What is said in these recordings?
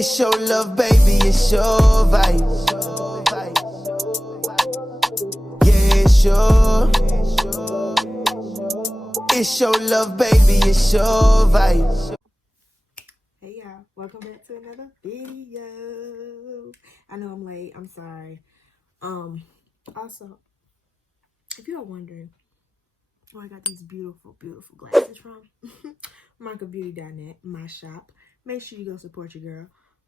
It's your love, baby, it's your vibe. Yeah, it's your love, baby, it's your vibe. Hey y'all, welcome back to another video. I know I'm late, I'm sorry. Also, if you are wondering where I got these beautiful glasses from, marcobeauty.net, my shop. Make sure you go support your girl.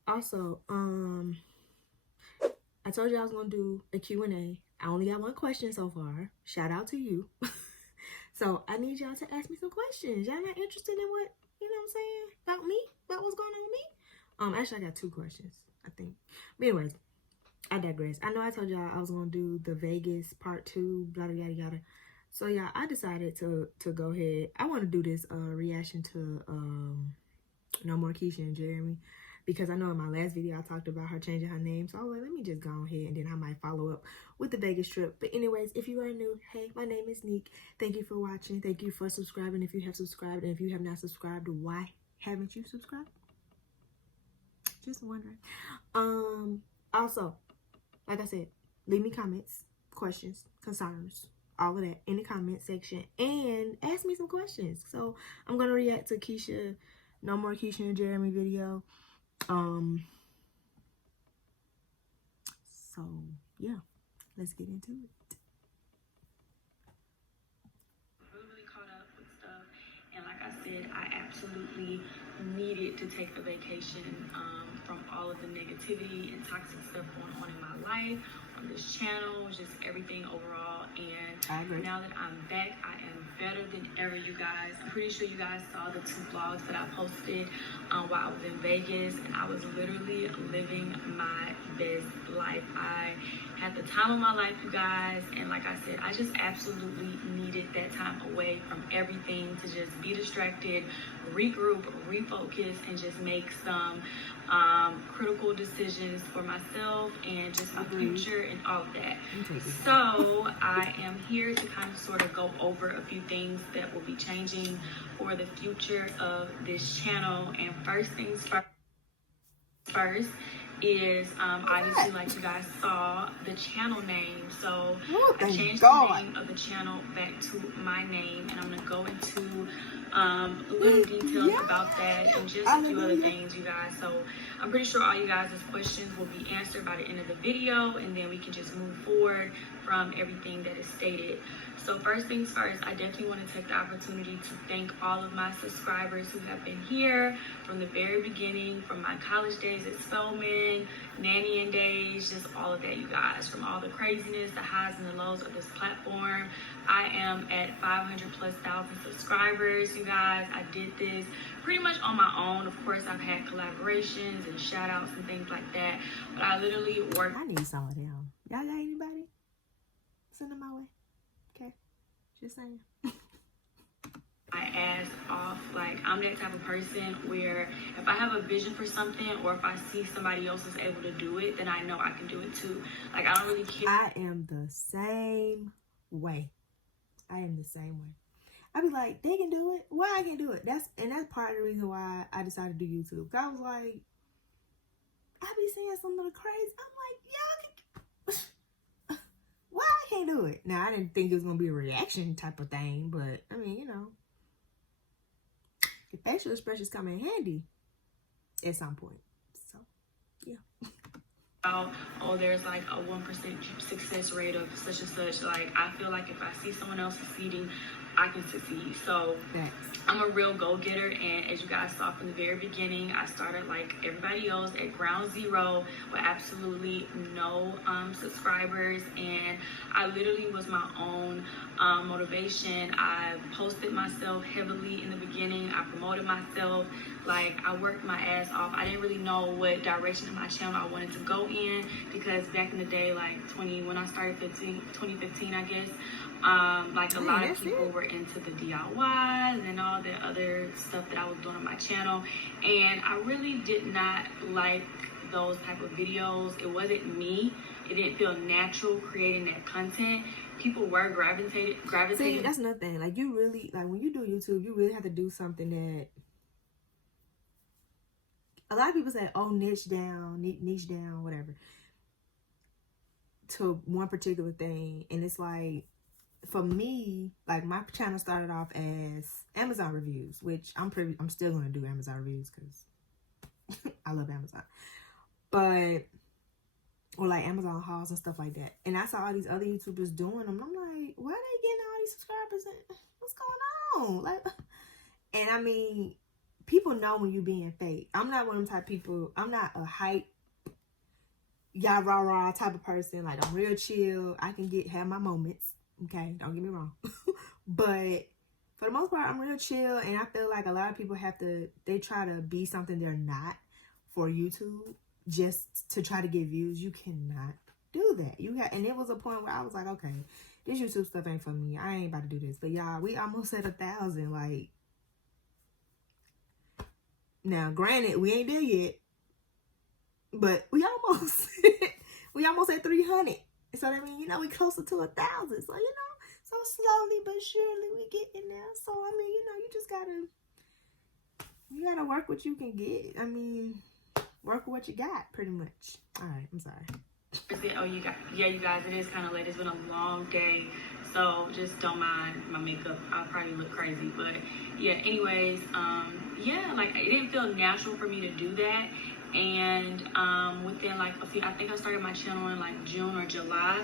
Also, I told you I was gonna do a Q&A. I only got one question so far. Shout out to you. So I need y'all to ask me some questions. Y'all not interested in what, you know what I'm saying, about me, about what's going on with me? Actually, I got two questions, I think. But anyways, I digress. I know I told y'all I was gonna do the Vegas part 2, yada yada yada. So yeah, I decided to go ahead. I want to do this reaction to No More Keesha and Jeremy, because I know in my last video I talked about her changing her name. So I was like, let me just go ahead and then I might follow up with the Vegas trip. But anyways, if you are new, hey, my name is Neek. Thank you for watching. Thank you for subscribing if you have subscribed. And if you have not subscribed, why haven't you subscribed? Just wondering. Also, like I said, leave me comments, questions, concerns, all of that in the comment section, and ask me some questions. So I'm gonna react to Keesha, No More Keesha and Jeremy video. So yeah, let's get into it. Really caught up with stuff, and like I said, I absolutely needed to take a vacation from all of the negativity and toxic stuff going on in my life, on this channel, just everything overall. And now that I'm back, I am better than ever, you guys. I'm pretty sure you guys saw the 2 vlogs that I posted while I was in Vegas, and I was literally living my best life. I had the time of my life, you guys, and like I said, I just absolutely needed that time away from everything to just be distracted, regroup, refocus, and just make some critical decisions for myself and just my future and all of that. So I am here to kind of sort of go over a few things that will be changing for the future of this channel. And first things first is obviously, like you guys saw, the channel name. So I changed the name of the channel back to my name, and I'm gonna go into little details about that and just a few other things, you guys. So I'm pretty sure all you guys' questions will be answered by the end of the video, and then we can just move forward from everything that is stated. So first things first, I definitely want to take the opportunity to thank all of my subscribers who have been here from the very beginning, from my college days at Spelman, nannying days, just all of that, you guys, from all the craziness, the highs and the lows of this platform. I am at 500,000+ subscribers, you guys. I did this pretty much on my own. Of course, I've had collaborations and shout outs and things like that, but I literally worked. I need some of them. Y'all got anybody? Send them my way. Okay, just saying. My ass off. Like, I'm that type of person where if I have a vision for something, or if I see somebody else is able to do it, then I know I can do it too. Like, I don't really care. I am the same way. I am the same way. I be like, they can do it. Why I can't do it? That's part of the reason why I decided to do YouTube. I was like, I be seeing some of the crazy. I'm like, y'all can. Why I can't do it? Now, I didn't think it was gonna be a reaction type of thing, but I mean, you know, the facial expressions come in handy at some point. So, yeah. Oh, there's like a 1% success rate of such and such. Like, I feel like if I see someone else succeeding, I can succeed. So I'm a real go-getter, and as you guys saw from the very beginning, I started like everybody else at ground zero with absolutely no subscribers, and I literally was my own motivation. I posted myself heavily in the beginning. I promoted myself. Like, I worked my ass off. I didn't really know what direction of my channel I wanted to go in, because back in the day, like when I started 2015, I guess, like a lot of people were into the DIYs and all the other stuff that I was doing on my channel, and I really did not like those type of videos. It wasn't me. It didn't feel natural creating that content. People were gravitating. See, that's another thing. Like, you really, like, when you do YouTube, you really have to do something that, a lot of people say, oh, niche down, whatever, to one particular thing. And it's like, for me, like my channel started off as Amazon reviews, which I'm still going to do Amazon reviews because I love Amazon. But, or like Amazon hauls and stuff like that. And I saw all these other YouTubers doing them. I'm like, why are they getting all these subscribers? And what's going on? Like, and I mean, people know when you're being fake. I'm not one of them type of people. I'm not a hype, y'all rah type of person. Like, I'm real chill. I can have my moments. Okay, don't get me wrong. But for the most part, I'm real chill. And I feel like a lot of people they try to be something they're not for YouTube just to try to get views. You cannot do that. And it was a point where I was like, okay, this YouTube stuff ain't for me. I ain't about to do this. But y'all, we almost at 1,000. Like, now, granted, we ain't there yet, but we almost at 300. So that means, we closer to 1,000. So, so slowly but surely we getting there. So, I mean, you just gotta work what you can get. I mean, work with what you got, pretty much. All right, I'm sorry. Oh, you guys, it is kind of late. It's been a long day, so just don't mind my makeup. I'll probably look crazy, but yeah. Anyways, like it didn't feel natural for me to do that, and within like I think I started my channel in like June or July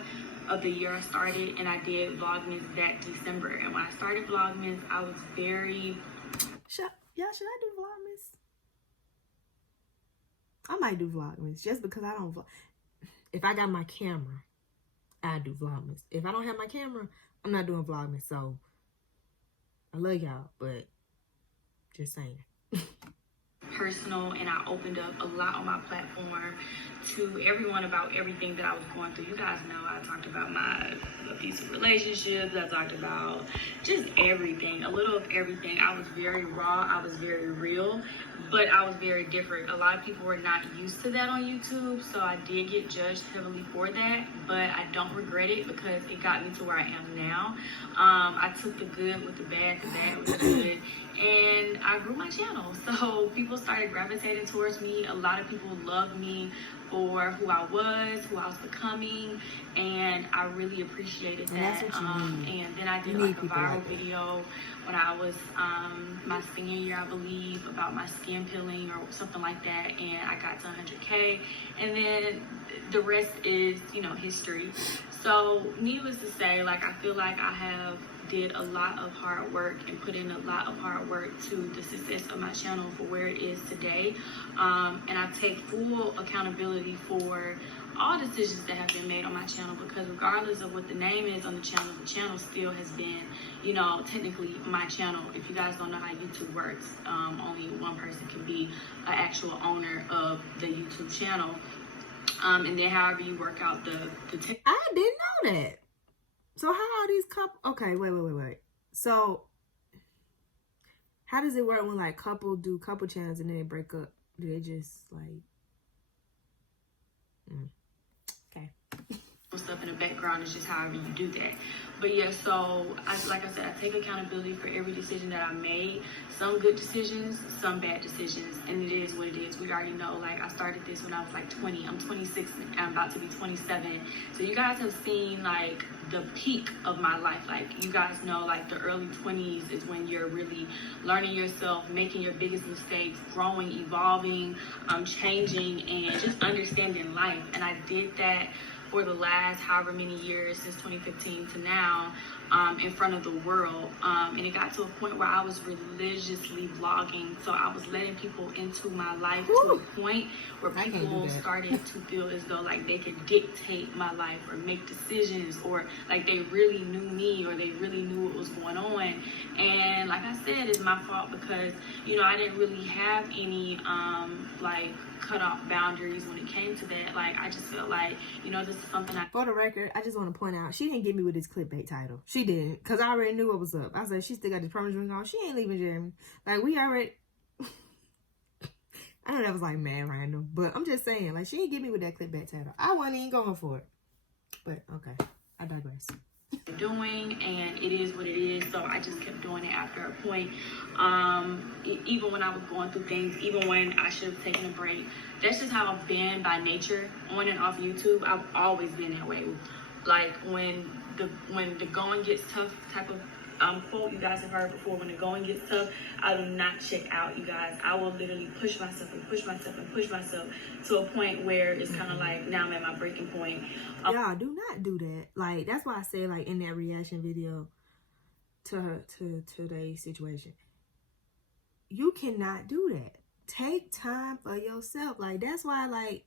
of the year I started, and I did Vlogmas that December. And when I started Vlogmas, I was very. Should I do Vlogmas? I might do Vlogmas just because I don't vlog. If I got my camera, I do Vlogmas. If I don't have my camera, I'm not doing Vlogmas. So, I love y'all, but just saying. Personal, and I opened up a lot on my platform to everyone about everything that I was going through. You guys know I talked about my abusive relationships. I talked about just everything, a little of everything. I was very raw. I was very real, but I was very different. A lot of people were not used to that on YouTube, so I did get judged heavily for that, but I don't regret it because it got me to where I am now. I took the good with the bad with the good, and I grew my channel. So people started gravitating towards me. A lot of people loved me for who I was becoming, and I really appreciated that. And that's what you need. And then I did like a viral video when I was my senior year, I believe, about my skin peeling or something like that, and I got to 100K, and then the rest is, history. So needless to say, like, I feel like I did a lot of hard work and put in a lot of hard work to the success of my channel for where it is today. And I take full accountability for all decisions that have been made on my channel, because regardless of what the name is on the channel still has been, technically my channel. If you guys don't know how YouTube works, only one person can be an actual owner of the YouTube channel. And then however you work out the I didn't know that. So how are these okay, wait. So how does it work when like couple do couple channels and then they break up? Do they just like okay. Stuff in the background is just however you do that. But yeah, so like I said, I take accountability for every decision that I made. Some good decisions, some bad decisions, and it is what it is. We already know, like, I started this when I was like 20. I'm 26 and I'm about to be 27. So you guys have seen like the peak of my life. Like, you guys know, like, the early 20s is when you're really learning yourself, making your biggest mistakes, growing, evolving, changing, and just understanding life. And I did that for the last however many years, since 2015 to now, in front of the world. And it got to a point where I was religiously vlogging. So I was letting people into my life to a point where people started to feel as though like they could dictate my life or make decisions, or like they really knew me, or they really knew what was going on. And like I said, it's my fault because, I didn't really have any like cut off boundaries when it came to that. Like, I just felt like, this is something For the record, I just want to point out, she didn't get me with this clickbait title. She didn't, because I already knew what was up. I said, she still got this permanent drink on. She ain't leaving Jeremy. Like, we already... I know that was like mad random, but I'm just saying, like, she didn't get me with that clickbait title. I wasn't even going for it. But, okay. I digress. doing, and it is what it is. So I just kept doing it after a point. Even when I was going through things, even when I should have taken a break. That's just how I've been by nature on and off YouTube. I've always been that way. Like when the going gets tough type of quote you guys have heard before, when the going gets tough, I do not check out, you guys. I will literally push myself and push myself and push myself to a point where it's kind of like, now I'm at my breaking point. Y'all do not do that. Like, that's why I said, like, in that reaction video to today's situation, you cannot do that. Take time for yourself. Like, that's why, like,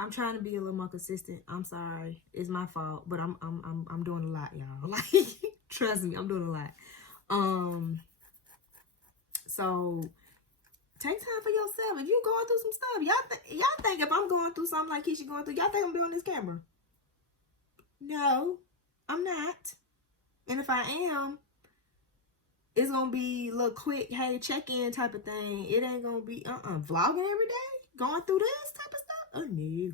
I'm trying to be a little more consistent. I'm sorry, it's my fault, but I'm doing a lot, y'all. Like, trust me, I'm doing a lot. So take time for yourself. If you going through some stuff, y'all think if I'm going through something like Keesha going through, y'all think I'm doing this camera? No, I'm not. And if I am, it's gonna be a little quick, hey, check-in type of thing. It ain't gonna be vlogging every day, going through this type of stuff. Oh no.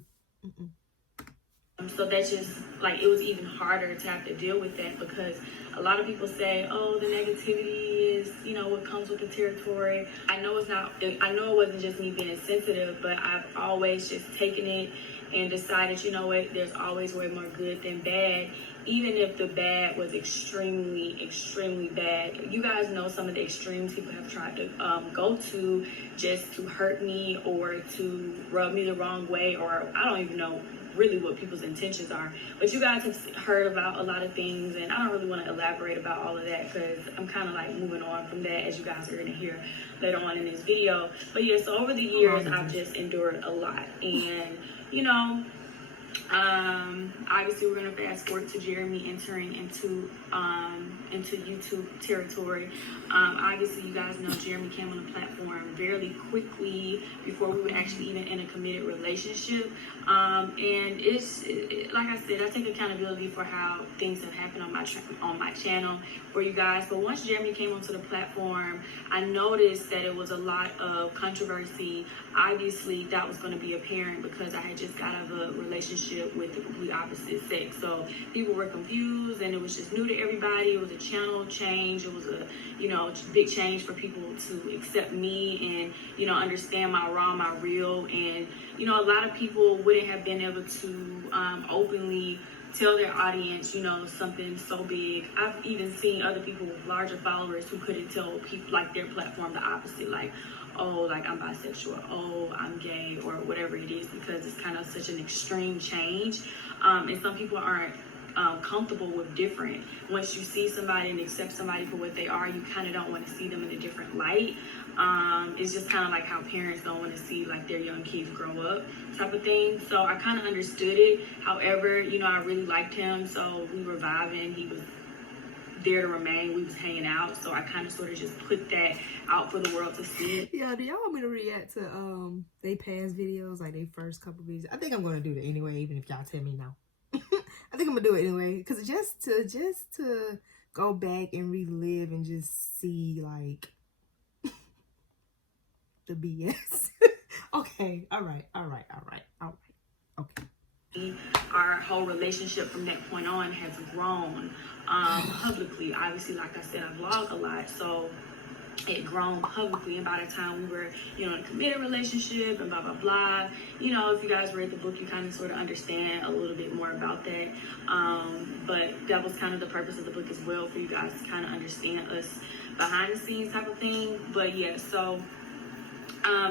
So that's just like, it was even harder to have to deal with that, because a lot of people say, oh, the negativity is, you know, what comes with the territory. I know it wasn't just me being sensitive, but I've always just taken it and decided, you know what, there's always way more good than bad, even if the bad was extremely, extremely bad. You guys know some of the extremes people have tried to go to just to hurt me or to rub me the wrong way, or I don't even know really what people's intentions are. But you guys have heard about a lot of things, and I don't really want to elaborate about all of that because I'm kind of like moving on from that, as you guys are going to hear later on in this video. But yeah, so over the years, I've just endured a lot. And, you know, obviously we're going to fast forward to Jeremy entering into YouTube territory. Obviously you guys know Jeremy came on the platform fairly quickly before we were actually even in a committed relationship. And like I said, I take accountability for how things have happened on my channel for you guys. But once Jeremy came onto the platform, I noticed that it was a lot of controversy. Obviously that was going to be apparent because I had just got out of a relationship with the complete opposite sex. So people were confused, and it was just new to everybody. It was a channel change. It was a, you know, big change for people to accept me and, you know, understand my raw, my real. And, you know, a lot of people wouldn't have been able to openly tell their audience, you know, something so big. I've even seen other people with larger followers who couldn't tell people, like, their platform the opposite, like, oh, like, I'm bisexual, oh, I'm gay, or whatever it is, because it's kind of such an extreme change. And some people aren't comfortable with different. Once you see somebody and accept somebody for what they are, you kind of don't want to see them in a different light. It's just kind of like how parents don't want to see like their young kids grow up type of thing. So I kind of understood it. However, you know, I really liked him, so we were vibing. He was there to remain. We was hanging out, so I kind of sort of just put that out for the world to see. Yeah, do y'all want me to react to they past videos, like they first couple videos? I think I'm gonna do that anyway, even if y'all tell me no. I think I'm gonna do it anyway, because just to go back and relive and just see like the BS. Okay, all right. Okay. Our whole relationship from that point on has grown publicly. Obviously, like I said, I vlog a lot, so it grown publicly. And by the time we were, you know, in a committed relationship and blah blah blah, you know, if you guys read the book, you kind of sort of understand a little bit more about that. But that was kind of the purpose of the book as well, for you guys to kind of understand us behind the scenes type of thing. But yeah, so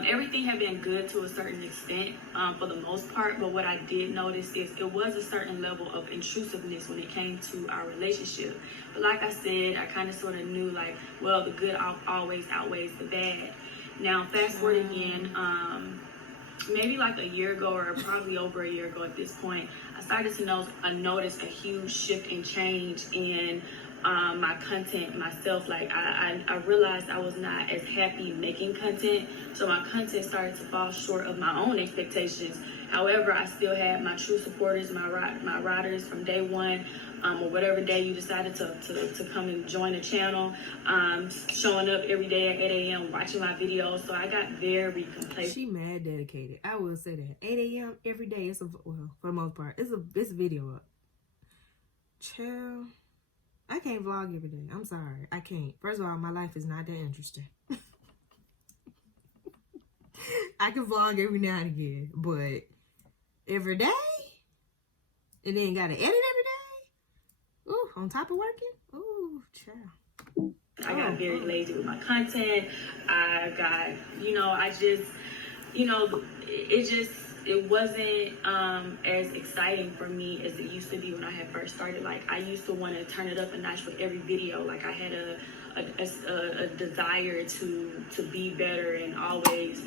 everything had been good to a certain extent for the most part, but what I did notice is it was a certain level of intrusiveness when it came to our relationship. But like I said, I kind of sort of knew like, well, the good always outweighs the bad. Now fast forward again, maybe like a year ago, or probably over a year ago at this point, I started to notice a huge shift and change in my content myself. Like I realized I was not as happy making content, so my content started to fall short of my own expectations. However, I still had my true supporters, my riders from day one, or whatever day you decided to come and join the channel, showing up every day at 8 a.m. watching my videos. So I got very complacent. She mad dedicated. I will say that. 8 a.m. every day. Well, for the most part, it's a video up. Chill. I can't vlog every day. I'm sorry. I can't. First of all, my life is not that interesting. I can vlog every now and again, but every day? And then gotta edit every day? Ooh, on top of working? Ooh, child. I got very lazy with my content. I got, it wasn't as exciting for me as it used to be when I had first started. Like, I used to want to turn it up a notch for every video. Like, I had a desire to be better and always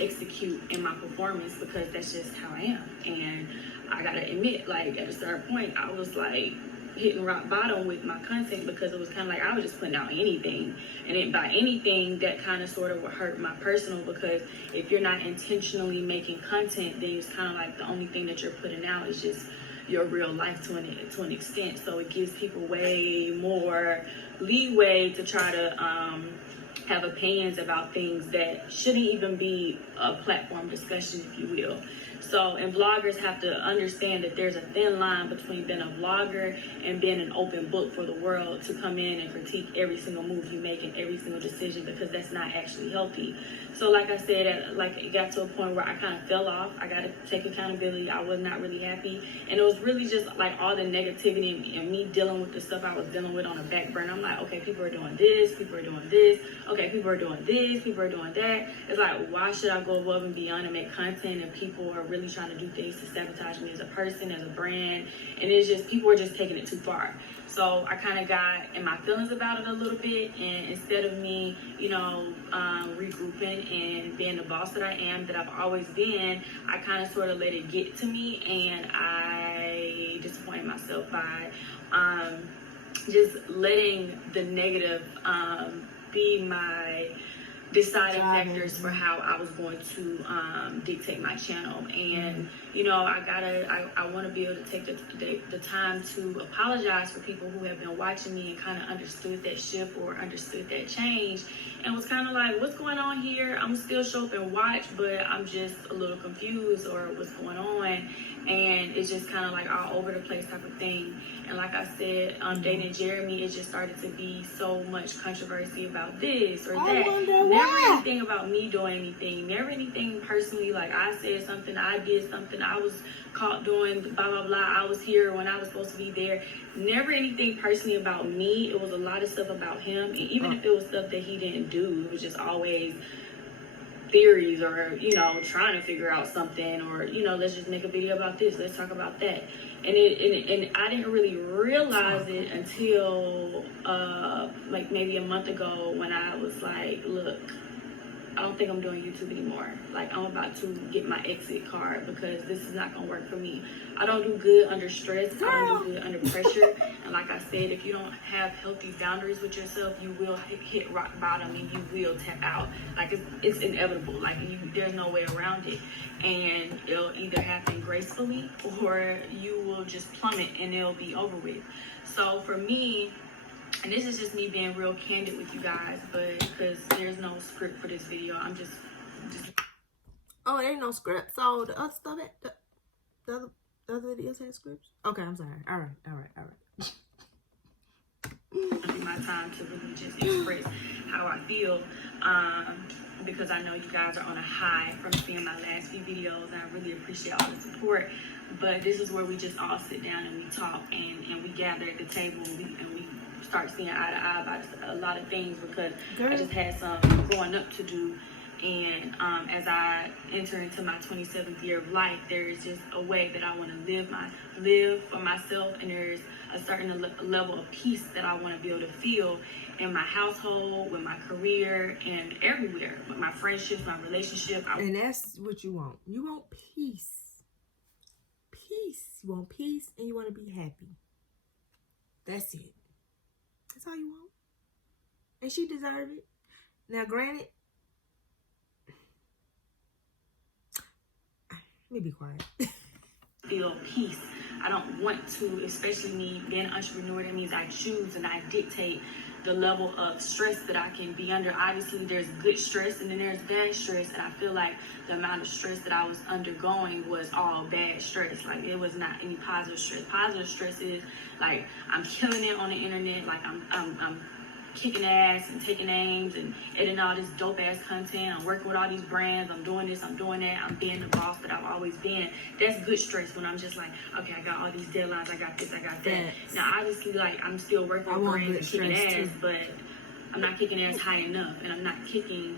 execute in my performance, because that's just how I am. And I gotta admit, like, at a certain point, I was like hitting rock bottom with my content, because it was kind of like I was just putting out anything, and then by anything, that kind of sort of would hurt my personal, because if you're not intentionally making content, then it's kind of like the only thing that you're putting out is just your real life to an extent. So it gives people way more leeway to try to have opinions about things that shouldn't even be a platform discussion, if you will. So, and vloggers have to understand that there's a thin line between being a vlogger and being an open book for the world to come in and critique every single move you make and every single decision, because that's not actually healthy. So, like I said, it got to a point where I kind of fell off. I got to take accountability. I was not really happy. And it was really just like all the negativity and me dealing with the stuff I was dealing with on the back burner. I'm like, okay, people are doing this, people are doing this. Okay, people are doing this, people are doing that. It's like, why should I go above and beyond and make content, and people are really trying to do things to sabotage me as a person, as a brand, and it's just, people are just taking it too far. So I kind of got in my feelings about it a little bit, and instead of me, regrouping and being the boss that I am, that I've always been, I kind of sort of let it get to me, and I disappointed myself by just letting the negative be my deciding factors for how I was going to dictate my channel. And I want to be able to take the time to apologize for people who have been watching me and kind of understood that shift or understood that change, and was kind of like, what's going on here? I'm still show up and watch, but I'm just a little confused, or what's going on. And it's just kind of like all over the place type of thing. And like I said, dating Jeremy, it just started to be so much controversy about this or that. Never anything about me doing anything. Never anything personally, like I said something, I did something, I was caught doing blah, blah, blah. I was here when I was supposed to be there. Never anything personally about me. It was a lot of stuff about him. And even if it was stuff that he didn't do, it was just always theories, or trying to figure out something, or let's just make a video about this, let's talk about that. And I didn't really realize it until like maybe a month ago, when I was like, look, I don't think I'm doing YouTube anymore. Like, I'm about to get my exit card, because this is not gonna work for me. I don't do good under stress. I don't do good under pressure. And like I said, if you don't have healthy boundaries with yourself, you will hit rock bottom and you will tap out. Like, it's inevitable. Like, there's no way around it. And it'll either happen gracefully, or you will just plummet and it'll be over with. So for me, and this is just me being real candid with you guys, but because there's no script for this video, I'm just oh, there ain't no script. So the other stuff, the other videos had scripts. Okay, I'm sorry. All right. Taking my time to really just express how I feel, because I know you guys are on a high from seeing my last few videos, and I really appreciate all the support. But this is where we just all sit down and we talk, and we gather at the table, and we start seeing eye to eye about a lot of things, because I just had some growing up to do. And as I enter into my 27th year of life, there is just a way that I want to live for myself, and there's a certain level of peace that I want to be able to feel in my household, with my career, and everywhere, with my friendships, my relationship. And that's what you want. You want peace. Peace. You want peace, and you want to be happy. That's it. That's all you want. And she deserved it. Now, granted, let me be quiet. Feel peace. I don't want to, especially me being an entrepreneur, that means I choose and I dictate the level of stress that I can be under. Obviously, there's good stress and then there's bad stress, and I feel like the amount of stress that I was undergoing was all bad stress. Like, it was not any positive stress. Positive stress is like I'm killing it on the internet, like I'm kicking ass and taking names and editing all this dope ass content. I'm working with all these brands. I'm doing this, I'm doing that. I'm being the boss that I've always been. That's good stress when I'm just like, okay, I got all these deadlines. I got this, I got that. Yes. Now, obviously, like, I'm still working with brands and kicking ass, too. But I'm not kicking ass high enough, and I'm not kicking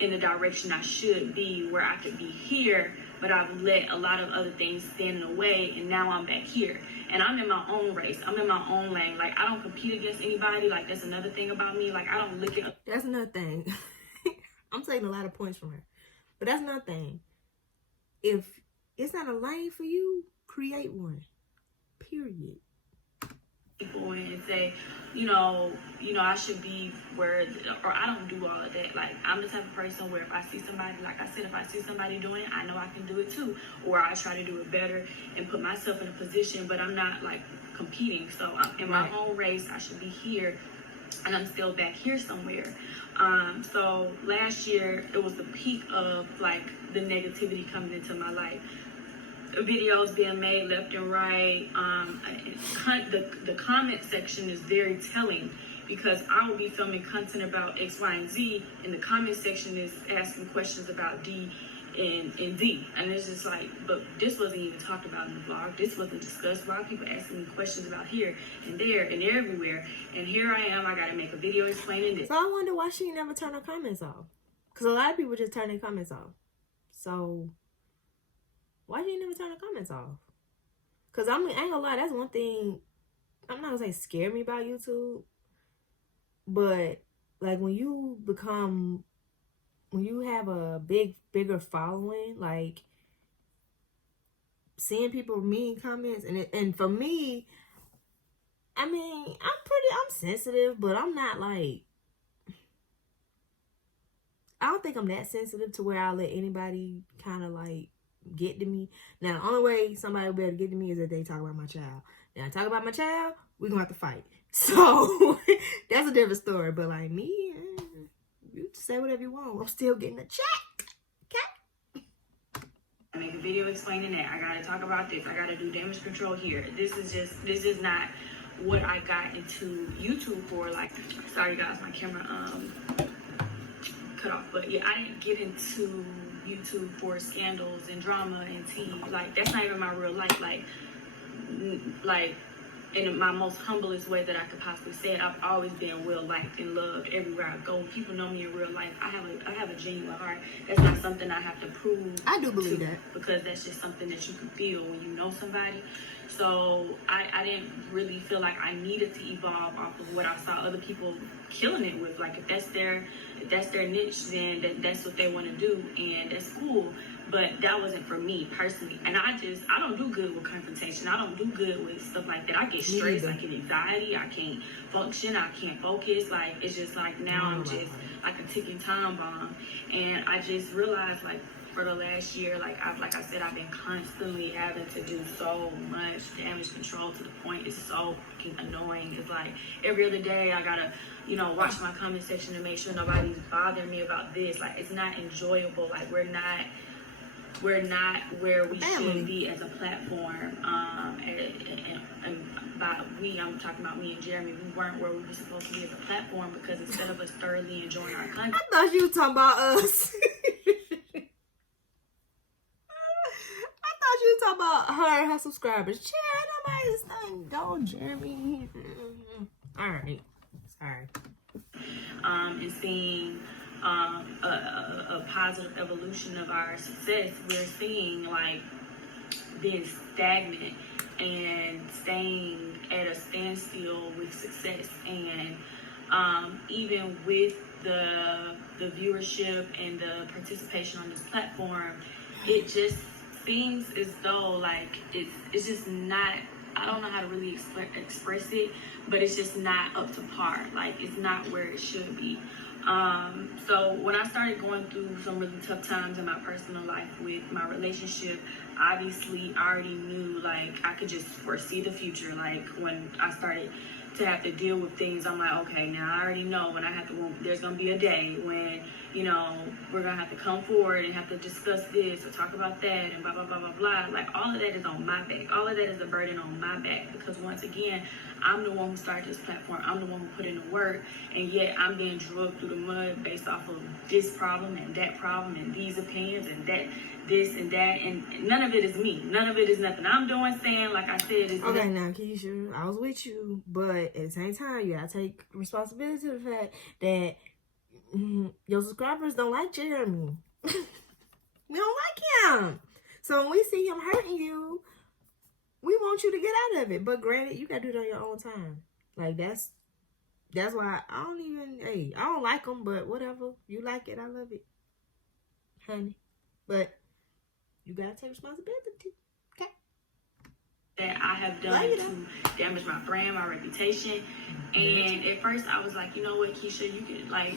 in the direction I should be, where I could be here, but I've let a lot of other things stand in the way, and now I'm back here. And I'm in my own race. I'm in my own lane. Like, I don't compete against anybody. Like, that's another thing about me. Like, I don't look at... That's another thing. I'm taking a lot of points from her. But that's another thing. If it's not a lane for you, create one. Period. People and say, you know, I should be where, or I don't do all of that. Like, I'm the type of person where if I see somebody, like I said, if I see somebody doing it, I know I can do it too. Or I try to do it better and put myself in a position, but I'm not like competing. So I'm in my own race. I should be here, and I'm still back here somewhere. So last year, it was the peak of like the negativity coming into my life. Videos being made left and right. The comment section is very telling, because I will be filming content about X, Y, and Z, and the comment section is asking questions about D and Z. And it's just like, but this wasn't even talked about in the vlog. This wasn't discussed. A lot of people asking me questions about here and there and everywhere. And here I am, I gotta make a video explaining this. So I wonder why she never turned her comments off. Because a lot of people just turn their comments off. So why you never turn the comments off? Because I ain't gonna lie, that's one thing, I'm not gonna say scare me about YouTube, but like when you have a bigger following, like seeing people mean comments, and for me, I mean, I'm sensitive, but I'm not like, I don't think I'm that sensitive to where I'll let anybody kind of like get to me. Now, the only way somebody will be able to get to me is if they talk about my child. Now, talk about my child, we're going to have to fight. So, that's a different story. But, like, me, you say whatever you want. I'm still getting a check. Okay? I make a video explaining that. I got to talk about this. I got to do damage control here. This is not what I got into YouTube for. Like, sorry, guys, my camera cut off. But, yeah, I didn't get into YouTube for scandals and drama and tea. Like, that's not even my real life. Like in my most humblest way that I could possibly say it, I've always been well liked and loved everywhere I go. People know me in real life. I have a genuine heart. That's not something I have to prove. I do believe that, because that's just something that you can feel when you know somebody. So I didn't really feel like I needed to evolve off of what I saw other people killing it with. Like, if that's their niche, then that's what they want to do, and that's cool. But that wasn't for me personally. And I don't do good with confrontation. I don't do good with stuff like that. I get stressed, I get anxiety, I can't function, I can't focus. Like, it's just like now I'm just like a ticking time bomb. And I just realized, like, for the last year, like I said, I've been constantly having to do so much damage control to the point it's so fucking annoying. It's like every other day I gotta, watch my comment section to make sure nobody's bothering me about this. Like, it's not enjoyable. Like, we're not where we should be as a platform. And by we, I'm talking about me and Jeremy. We weren't where we were supposed to be as a platform, because instead of us thoroughly enjoying our content, I thought you were talking about us. You talk about her and her subscribers. Chill, nobody's saying go, Jeremy. All right, sorry. And seeing a positive evolution of our success, we're seeing like being stagnant and staying at a standstill with success. And even with the viewership and the participation on this platform, it just seems as though like it's just not, I don't know how to really express it, but it's just not up to par. Like, it's not where it should be. So when I started going through some really tough times in my personal life with my relationship, obviously I already knew, like, I could just foresee the future. Like, when I started to have to deal with things, I'm like, okay, now I already know when there's going to be a day when, you know, we're going to have to come forward and have to discuss this or talk about that and blah, blah, blah, blah, blah. Like, all of that is on my back. All of that is a burden on my back because, once again, I'm the one who started this platform. I'm the one who put in the work, and yet I'm being drugged through the mud based off of this problem and that problem and these opinions and that, this and that, and none of it is me. None of it is nothing I'm doing, saying, like I said, is okay. Now, Keesha, I was with you, but at the same time, you gotta take responsibility to the fact that your subscribers don't like Jeremy. We don't like him. So when we see him hurting you, we want you to get out of it. But granted, you gotta do it on your own time. Like, that's why I don't like him, but whatever. You like it, I love it, honey. But you gotta take responsibility, okay? That I have done to damage my brand, my reputation. And at first I was like, you know what, Keesha, you can, like,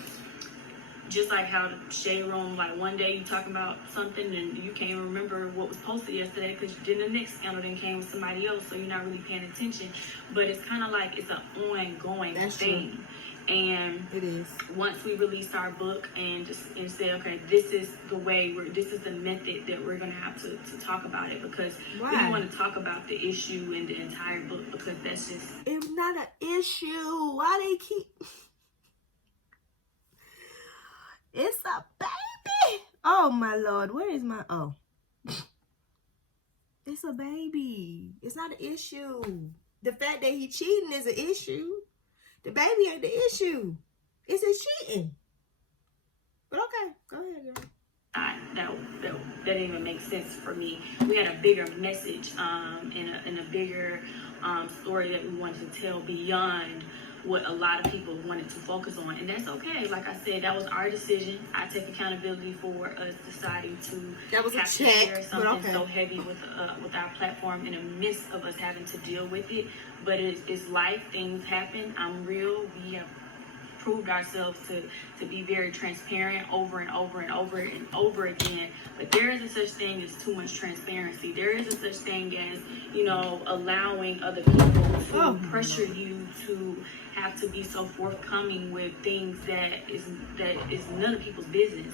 just like how the Shade Room, like, one day you talking about something and you can't remember what was posted yesterday because then the next scandal then came with somebody else, so you're not really paying attention. But it's kind of like it's an ongoing thing. True. And it is. Once we released our book and said, okay, this is the way, this is the method that we're going to have to talk about it, because we want to talk about the issue in the entire book, because that's just... It's not an issue. Why they keep... It's a baby. Oh, my Lord. Where is my... Oh. It's a baby. It's not an issue. The fact that he cheating is an issue. The baby ain't the issue. It's his cheating. But okay, go ahead, girl. That didn't even make sense for me. We had a bigger message and a bigger story that we wanted to tell beyond what a lot of people wanted to focus on. And that's okay. Like I said, that was our decision. I take accountability for us deciding to have to share something so heavy with our platform in the midst of us having to deal with it. But it's life. Things happen. I'm real. We have proved ourselves to be very transparent over and over and over and over again. But there is a such thing as too much transparency. There is a such thing as, you know, allowing other people to pressure you to have to be so forthcoming with things that is none of people's business.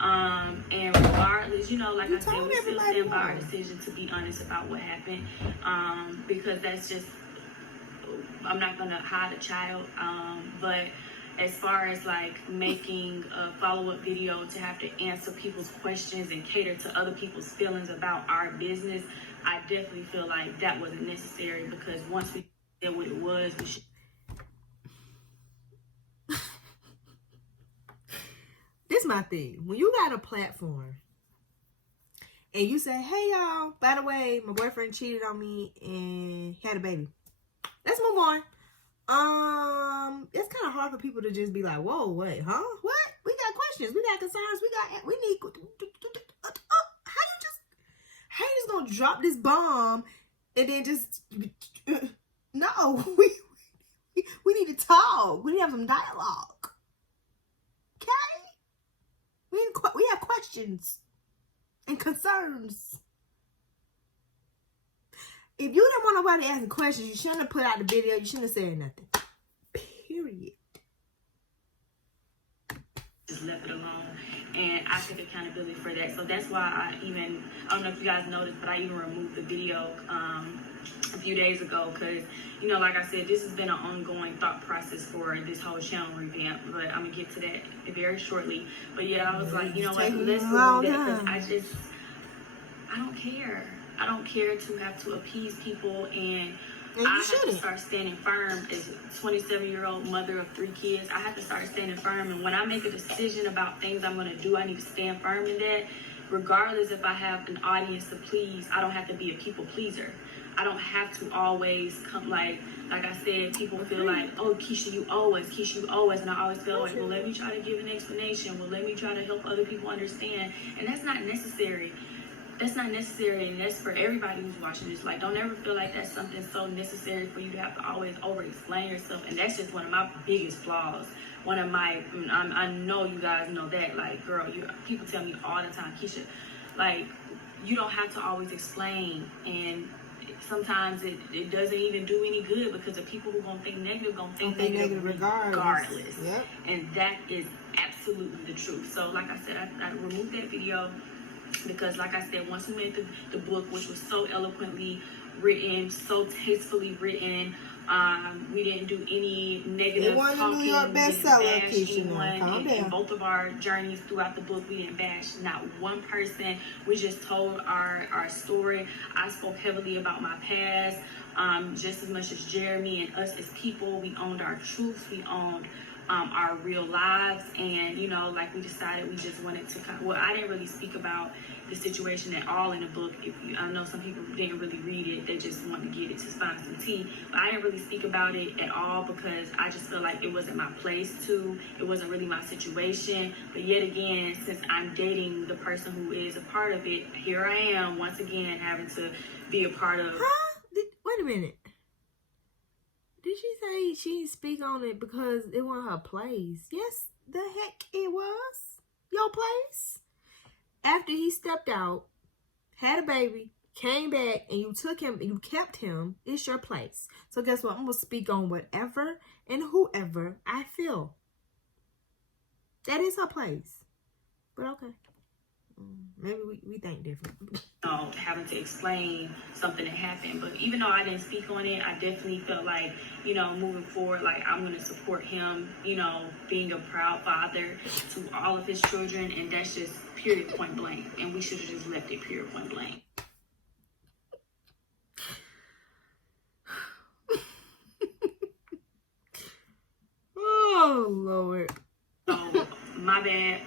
And regardless, you know, like I said, we still stand by our decision to be honest about what happened, because that's just, I'm not going to hide a child, but as far as like making a follow-up video to have to answer people's questions and cater to other people's feelings about our business, I definitely feel like that wasn't necessary, because once we did what it was, we should. This is my thing. When you got a platform and you say, hey y'all, by the way, my boyfriend cheated on me and had a baby. Let's move on. It's kind of hard for people to just be like, whoa, wait, huh? What? We got questions. We got concerns. We need, how you just gonna drop this bomb and then just, no, we need to talk. We need to have some dialogue. Okay? We have questions and concerns. If you didn't want nobody asking questions, you shouldn't have put out the video. You shouldn't have said nothing. Period. Just left it alone. And I took accountability for that. So that's why I don't know if you guys noticed, but I even removed the video a few days ago, because, you know, like I said, this has been an ongoing thought process for this whole channel revamp, but I'm going to get to that very shortly. But yeah, I was like, you know what, let's remove that, because I don't care. I don't care to have to appease people, and I have to start standing firm as a 27-year-old mother of 3 kids. I have to start standing firm, and when I make a decision about things I'm going to do, I need to stand firm in that. Regardless if I have an audience to please, I don't have to be a people pleaser. I don't have to always come like I said, people feel like, oh, Keesha, you always, and I always feel like, well, let me try to give an explanation. Well, let me try to help other people understand, and that's not necessary. That's not necessary, and that's for everybody who's watching this. Like, don't ever feel like that's something so necessary for you to have to always over-explain yourself. And that's just one of my biggest flaws. One of my, I know you guys know that. Like, girl, people tell me all the time, Keesha, like, you don't have to always explain. And sometimes it doesn't even do any good, because the people who gonna think negative gonna think negative regardless. Yep. And that is absolutely the truth. So like I said, I removed that video because, like I said, once we made the book, which was so eloquently written, so tastefully written, we didn't do any negative talking. New York bestseller, Keesha. Calm down. In both of our journeys throughout the book, we didn't bash not one person. We just told our story. I spoke heavily about my past, just as much as Jeremy, and us as people. We owned our truths. We owned our real lives. And, you know, like, we decided we just wanted to I didn't really speak about the situation at all in the book. I know some people didn't really read it, they just wanted to get it to find some tea, but I didn't really speak about it at all because I just feel like it wasn't my place to. It wasn't really my situation. But yet again, since I'm dating the person who is a part of it, here I am once again having to be a part of. Wait a minute. Did she say she didn't speak on it because it wasn't her place? Yes, the heck it was your place. After he stepped out, had a baby, came back, and you took him, you kept him, it's your place. So guess what? I'm going to speak on whatever and whoever I feel. That is her place. But okay. Maybe we think different. Having to explain something that happened. But even though I didn't speak on it, I definitely felt like, you know, moving forward, like, I'm going to support him, you know, being a proud father to all of his children. And that's just period, point blank. And we should have just left it period, point blank. Oh, Lord. So, my bad.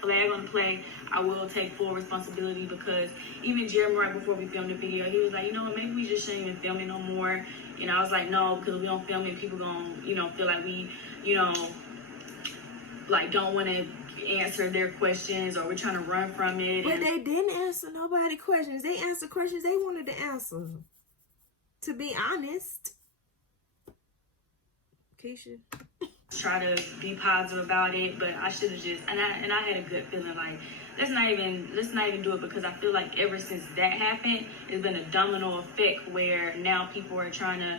Flag on the play. I will take full responsibility, because even Jeremy, right before we filmed the video, he was like, you know what, maybe we just shouldn't even film it no more. And I was like, no, because we don't film it, people gonna, you know, feel like we, you know, like, don't want to answer their questions, or we're trying to run from it. But they didn't answer nobody questions. They answered questions they wanted to answer. To be honest. Keesha. Try to be positive about it, but I should have just, and I had a good feeling like, let's not even do it, because I feel like ever since that happened, it's been a domino effect where now people are trying to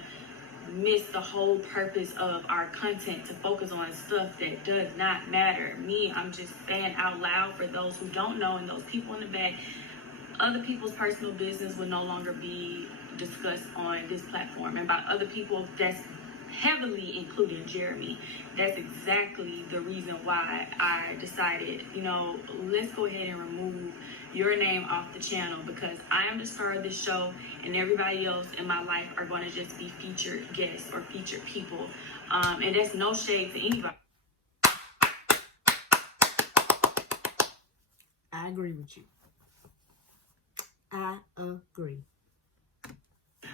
miss the whole purpose of our content to focus on stuff that does not matter. I'm just saying out loud for those who don't know, and those people in the back, other people's personal business will no longer be discussed on this platform. And by other people, that's heavily including Jeremy. That's exactly the reason why I decided, you know, let's go ahead and remove your name off the channel, because I am the star of this show, and everybody else in my life are going to just be featured guests or featured people. And that's no shade to anybody. I agree with you. I agree.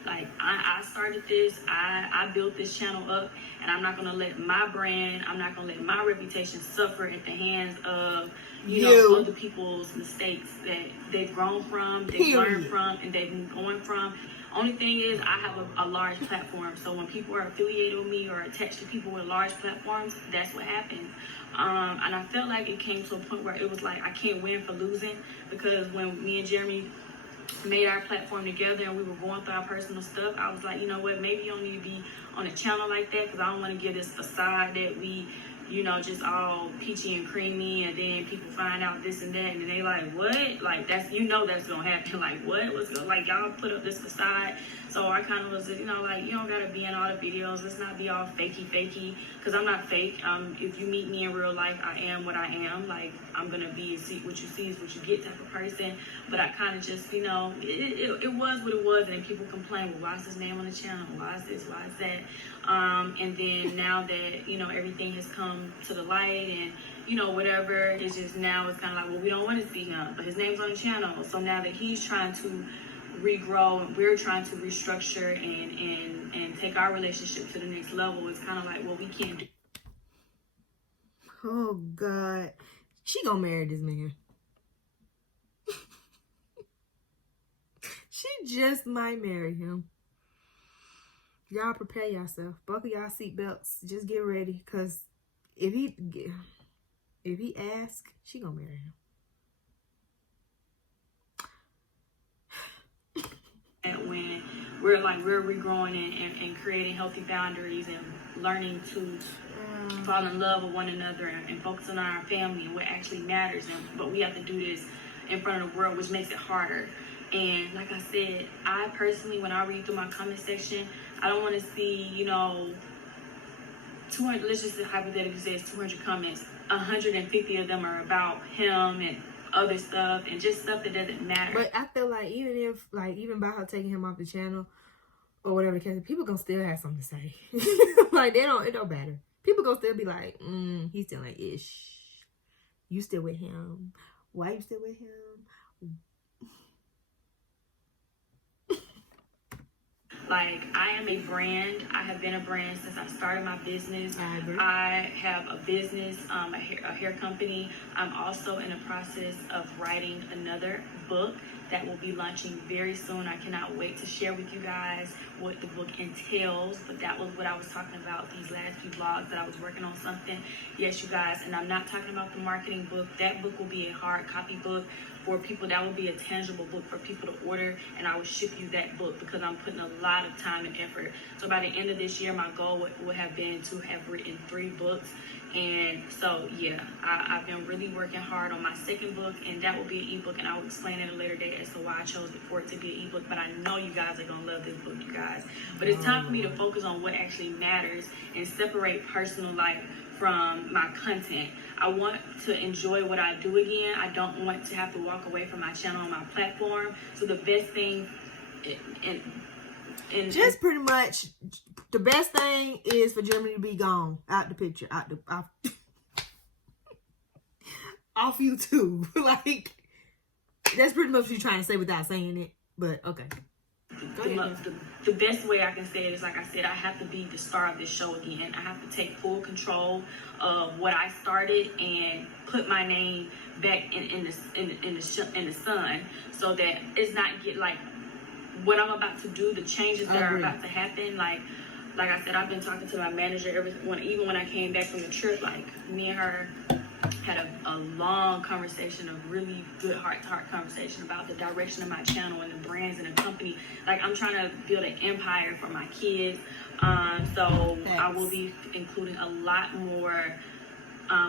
Like, I started this, I built this channel up, and I'm not going to let my brand, I'm not going to let my reputation suffer at the hands of, you know, other people's mistakes that they've grown from, they've learned from, and they've moved on from. Only thing is, I have a large platform, so when people are affiliated with me or attached to people with large platforms, that's what happens. And I felt like it came to a point where it was like, I can't win for losing, because when me and Jeremy made our platform together and we were going through our personal stuff, I was like, you know what, maybe you don't need to be on a channel like that, because I don't want to give this facade that we, you know, just all peachy and creamy, and then people find out this and that, and they like, what? Like, that's, you know, that's gonna happen. Like, what? What's going, like, y'all put up this facade. So I kind of was, you know, like, you don't gotta be in all the videos. Let's not be all fakey, because I'm not fake. If you meet me in real life, I am what I am. Like, I'm gonna be what you see is what you get type of person. But I kind of just, you know, it was what it was, and then people complain, well, why is his name on the channel? Why is this? Why is that? And then now that, you know, everything has come to the light, and, you know, whatever, it's just now it's kind of like, well, we don't want to see him, but his name's on the channel. So now that he's trying to regrow and we're trying to restructure and take our relationship to the next level, it's kind of like, well, we can't do. Oh, God. She gonna marry this man. She just might marry him. Y'all prepare yourself. Buckle y'all seatbelts. Just get ready, because if he asks, she gonna marry him. When we're regrowing and creating healthy boundaries and learning to fall in love with one another and focusing on our family and what actually matters. But we have to do this in front of the world, which makes it harder. And like I said, I personally, when I read through my comment section, I don't want to see, 200, let's just hypothetically say it's 200 comments, 150 of them are about him and other stuff and just stuff that doesn't matter. But I feel like even by her taking him off the channel or whatever the case, people gonna still have something to say. Like it don't matter. People gonna still be like, he's still like ish. You still with him? Why you still with him? Like, I am a brand. I have been a brand since I started my business. I have a business, a hair company. I'm also in the process of writing another book that will be launching very soon. I cannot wait to share with you guys what the book entails. But that was what I was talking about these last few vlogs, that I was working on something. Yes, you guys, and I'm not talking about the marketing book. That book will be a hard copy book for people. That will be a tangible book for people to order, and I will ship you that book because I'm putting a lot of time and effort. So by the end of this year, my goal would have been to have written 3 books. And so yeah, I've been really working hard on my second book, and that will be an ebook, and I will explain at a later date as to why I chose it for it to be an ebook. But I know you guys are gonna love this book, you guys. But it's time for me to focus on what actually matters and separate personal life from my content. I want to enjoy what I do again. I don't want to have to walk away from my channel and my platform. So the best thing just pretty much the best thing is for Germany to be gone out the picture, off YouTube. Like, that's pretty much what you're trying to say without saying it. But okay. The best way I can say it is, like I said, I have to be the star of this show again. I have to take full control of what I started and put my name back in the sun, so that it's not like what I'm about to do, the changes that are about to happen. Like I said, I've been talking to my manager even when I came back from the trip. Like, me and her had a long conversation, a really good heart-to-heart conversation about the direction of my channel and the brands and the company. Like, I'm trying to build an empire for my kids. So thanks. I will be including a lot more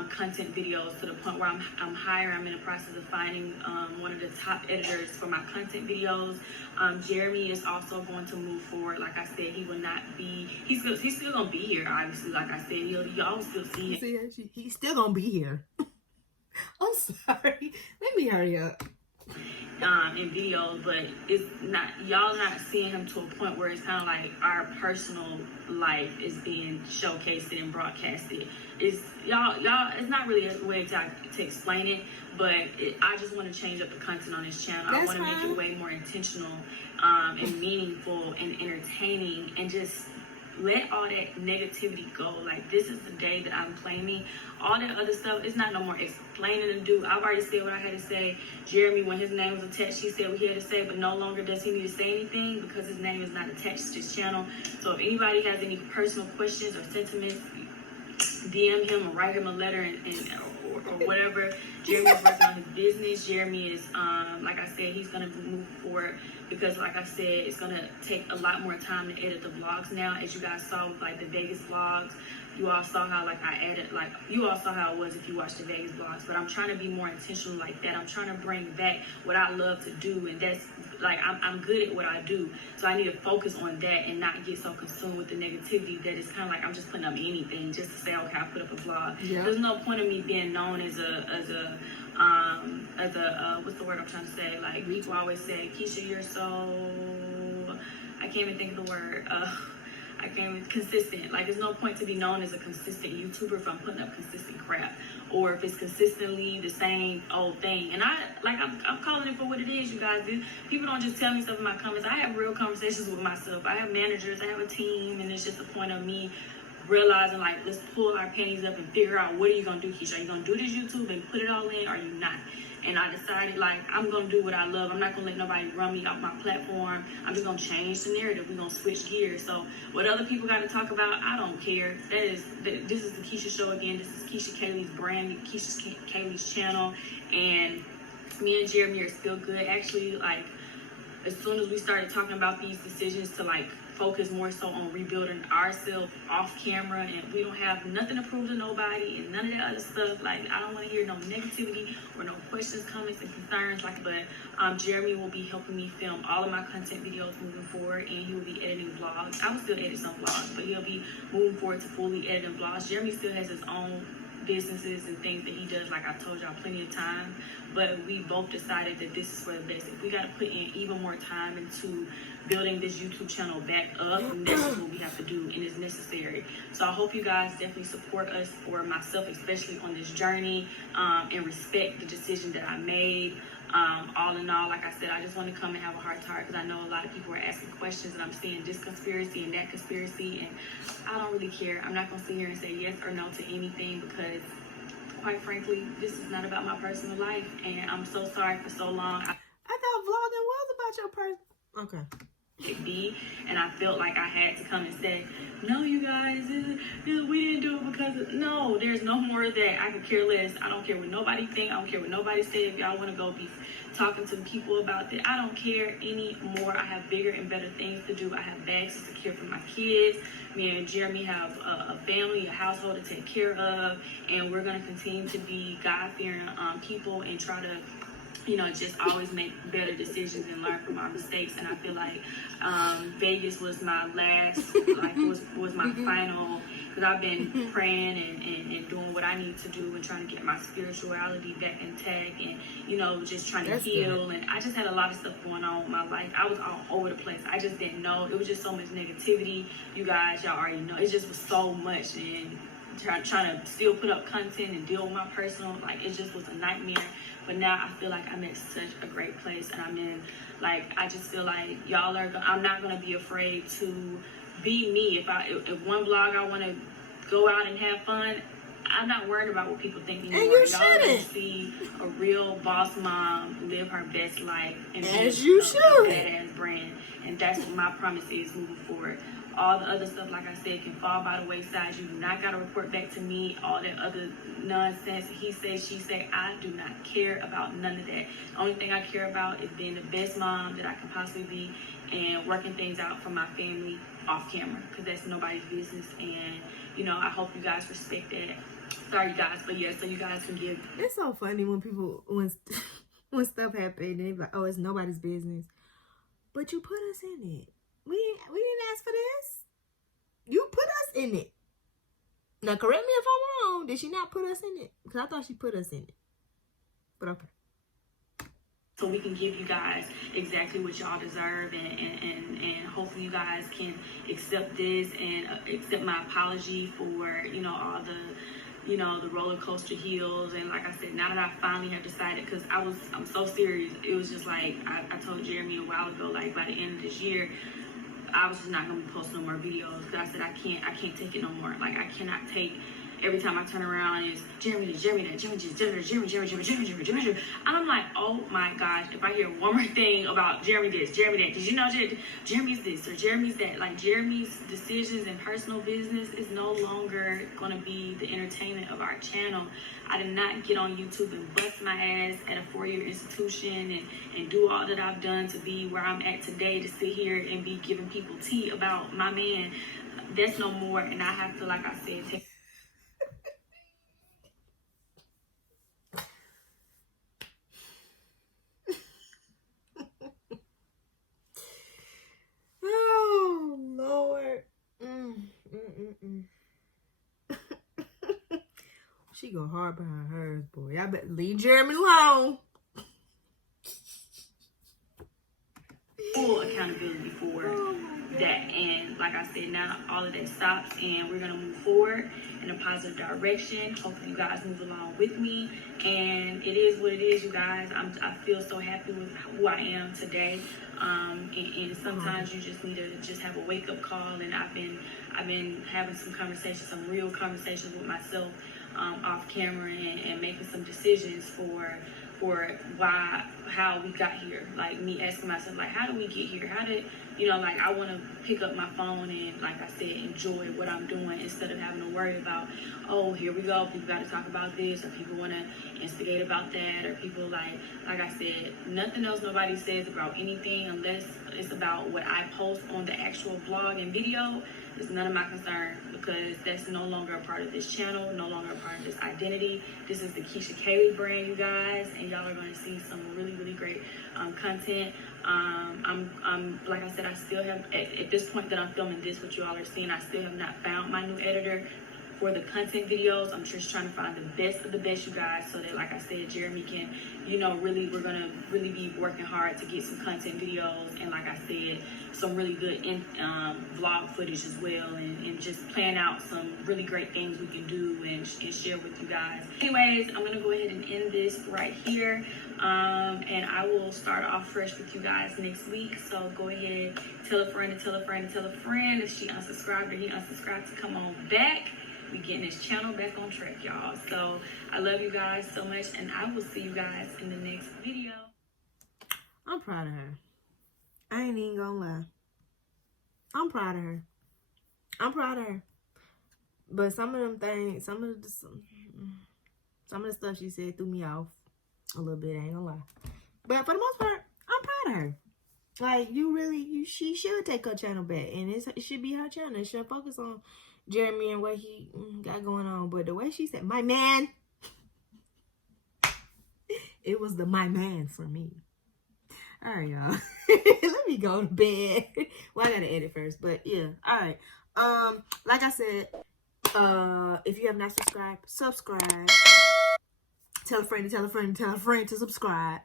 content videos, to the point where I'm in the process of finding one of the top editors for my content videos. Jeremy is also going to move forward. Like I said, he will not be, he's still gonna be here, obviously. Like I said, you always still see him. He's still gonna be here. I'm sorry, let me hurry up. In videos, but it's not, y'all not seeing him to a point where it's kind of like our personal life is being showcased and broadcasted. It's y'all it's not really a way to explain it, but I just want to change up the content on this channel. I want to make it way more intentional and meaningful and entertaining, and just let all that negativity go. Like, this is the day that I'm claiming. All that other stuff, it's not no more explaining to do. I've already said what I had to say. Jeremy, when his name was attached, he said what he had to say, but no longer does he need to say anything because his name is not attached to his channel. So if anybody has any personal questions or sentiments, DM him or write him a letter or whatever. Jeremy's working on his business. Jeremy is, like I said, he's going to move forward because, like I said, it's going to take a lot more time to edit the vlogs now. As you guys saw with, like, the Vegas vlogs, you all saw how, like, I added, like, you all saw how it was if you watched the Vegas vlogs. But I'm trying to be more intentional like that. I'm trying to bring back what I love to do, and that's, like, I'm good at what I do. So I need to focus on that and not get so consumed with the negativity that it's kind of like I'm just putting up anything just to say, okay, I put up a vlog. Yeah. There's no point of me being known as a what's the word I'm trying to say? Like, people always say, Keesha, you're so, I can't even think of the word. I can't even, consistent. Like, there's no point to be known as a consistent YouTuber if I'm putting up consistent crap, or if it's consistently the same old thing. And I'm calling it for what it is, you guys. People don't just tell me stuff in my comments. I have real conversations with myself. I have managers, I have a team, and it's just a point of me realizing, like, let's pull our panties up and figure out, what are you gonna do, Keesha? Are you gonna do this YouTube and put it all in, or are you not? And I decided, like, I'm gonna do what I love. I'm not gonna let nobody run me off my platform. I'm just gonna change the narrative. We're gonna switch gears. So what other people got to talk about, I don't care. This is the Keesha Show again. This is Keesha Kaylee's brand, Kaylee's channel, and me and Jeremy are still good. Actually, like, as soon as we started talking about these decisions to like focus more so on rebuilding ourselves off camera, and we don't have nothing to prove to nobody and none of that other stuff. Like, I don't want to hear no negativity or no questions, comments, and concerns. Like, but Jeremy will be helping me film all of my content videos moving forward, and he will be editing vlogs. I will still edit some vlogs, but he'll be moving forward to fully editing vlogs. Jeremy still has his own businesses and things that he does, like I told y'all, plenty of time, but we both decided that this is for the best. If we got to put in even more time into building this YouTube channel back up, and this is what we have to do, and it's necessary. So I hope you guys definitely support us, or myself especially, on this journey, and respect the decision that I made. All in all, like I said, I just want to come and have a heart to heart, because I know a lot of people are asking questions, and I'm seeing this conspiracy and that conspiracy, and I don't really care. I'm not going to sit here and say yes or no to anything, because quite frankly, this is not about my personal life, and I'm so sorry for so long. I thought vlogging was about your person. Okay. Be, and I felt like I had to come and say, no, you guys, we didn't do it because of, no, there's no more of that. I could care less. I don't care what nobody think. I don't care what nobody say. If y'all want to go be talking to people about that, I don't care anymore. I have bigger and better things to do. I have bags to secure for my kids. Me and Jeremy have a family, a household to take care of, and we're going to continue to be God-fearing people, and try to, you know, just always make better decisions and learn from our mistakes. And I feel like Vegas was my last, like, was my final, because I've been praying and doing what I need to do, and trying to get my spirituality back intact, and, you know, just trying to heal. And I just had a lot of stuff going on in my life. I was all over the place. I just didn't know. It was just so much negativity. You guys, y'all already know. It just was so much. And trying to still put up content and deal with my personal, like, it just was a nightmare. But now I feel like I'm at such a great place, and I'm in, like, I just feel like y'all are, I'm not going to be afraid to be me. If one vlog I want to go out and have fun, I'm not worried about what people think anymore. And you y'all are going shouldn't. to see a real boss mom live her best life and As be you a should. badass brand. And that's what my promise is moving forward. All the other stuff, like I said, can fall by the wayside. You do not got to report back to me all that other nonsense. He said, she said. I do not care about none of that. The only thing I care about is being the best mom that I can possibly be, and working things out for my family off camera, because that's nobody's business. And, you know, I hope you guys respect that. Sorry, guys, but yeah, so you guys can give. It's so funny when people, when stuff happen, and they be like, oh, it's nobody's business. But you put us in it. We didn't ask for this. You put us in it. Now, correct me if I'm wrong. Did she not put us in it? Because I thought she put us in it. But okay. So we can give you guys exactly what y'all deserve, and hopefully you guys can accept this, and accept my apology for, you know, all the, you know, the roller coaster heels. And like I said, now that I finally have decided, because I'm so serious. It was just like, I told Jeremy a while ago, like, by the end of this year, I was just not gonna post no more videos, because I said I can't take it no more. Like, I cannot take, every time I turn around, it's Jeremy this, Jeremy that, Jeremy. And I'm like, oh my gosh, if I hear one more thing about Jeremy this, Jeremy that, because, you know, Jeremy's this or Jeremy's that, like, Jeremy's decisions and personal business is no longer gonna be the entertainment of our channel. I did not get on YouTube and bust my ass at a 4-year institution and do all that I've done to be where I'm at today, to sit here and be giving people tea about my man. That's no more. And I have to, like I said, take Oh, Lord. She go hard behind hers, boy. I better leave Jeremy alone. full accountability for that. And like I said, now all of that stops, and we're gonna move forward in a positive direction. Hopefully you guys move along with me, and it is what it is, you guys. I feel so happy with who I am today. And sometimes you just need to just have a wake-up call. And I've been having some conversations, some real conversations with myself off camera, and making some decisions for for how we got here. Like me asking myself, like, how did we get here? How did, like I want to pick up my phone and, like I said, enjoy what I'm doing instead of having to worry about, oh, here we go, people got to talk about this, or people want to instigate about that, or people like I said, nothing else nobody says about anything unless it's about what I post on the actual blog and video. It's none of my concern, because that's no longer a part of this channel, no longer a part of this identity. This is the Keesha Kaylee brand, you guys, and y'all are going to see some really, really great content. I'm like I said, I still have, at this point that I'm filming this, what you all are seeing, I still have not found my new editor for the content videos. I'm just trying to find the best of the best, you guys, so that, like I said, Jeremy can, really, we're gonna really be working hard to get some content videos, and like I said, some really good vlog footage as well, and just plan out some really great things we can do and share with you guys. Anyways, I'm gonna go ahead and end this right here, and I will start off fresh with you guys next week. So go ahead, tell a friend and tell a friend and tell a friend. If she unsubscribed or he unsubscribed, to come on back. We getting this channel back on track, y'all. So I love you guys so much, and I will see you guys in the next video. I'm proud of her. I ain't even gonna lie. I'm proud of her. I'm proud of her. But some of them things, some of the stuff she said threw me off a little bit. I ain't gonna lie. But for the most part, I'm proud of her. Like, she should take her channel back, and it should be her channel. It should focus on Jeremy and what he got going on. But the way she said, my man, it was the my man for me. All right, y'all. Let me go to bed. Well, I gotta edit first, but yeah. All right. Like I said, if you have not subscribe. Tell a friend to tell a friend to tell a friend to subscribe.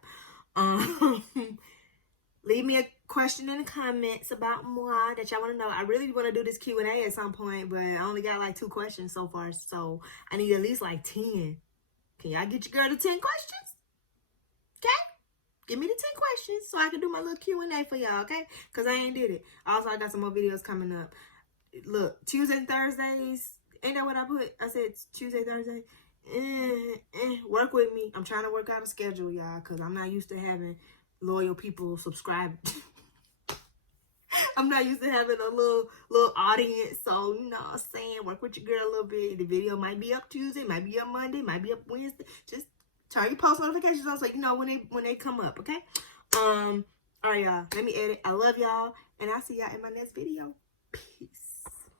Leave me a question in the comments about moi that y'all want to know. I really want to do this Q&A at some point, but I only got like 2 questions so far, so I need at least like 10. Can y'all get your girl to 10 questions? Okay? Give me the 10 questions so I can do my little Q&A for y'all, okay? Because I ain't did it. Also, I got some more videos coming up. Look, Tuesday and Thursdays. Ain't that what I put? I said Tuesday, Thursday. Work with me. I'm trying to work out a schedule, y'all, because I'm not used to having loyal people subscribe. I'm not used to having a little audience, so you know what I'm saying, work with your girl a little bit. The video might be up Tuesday, might be up Monday, might be up Wednesday. Just turn your post notifications on so you know when they come up, okay? All right, y'all, let me edit. I love y'all, and I'll see y'all in my next video. Peace.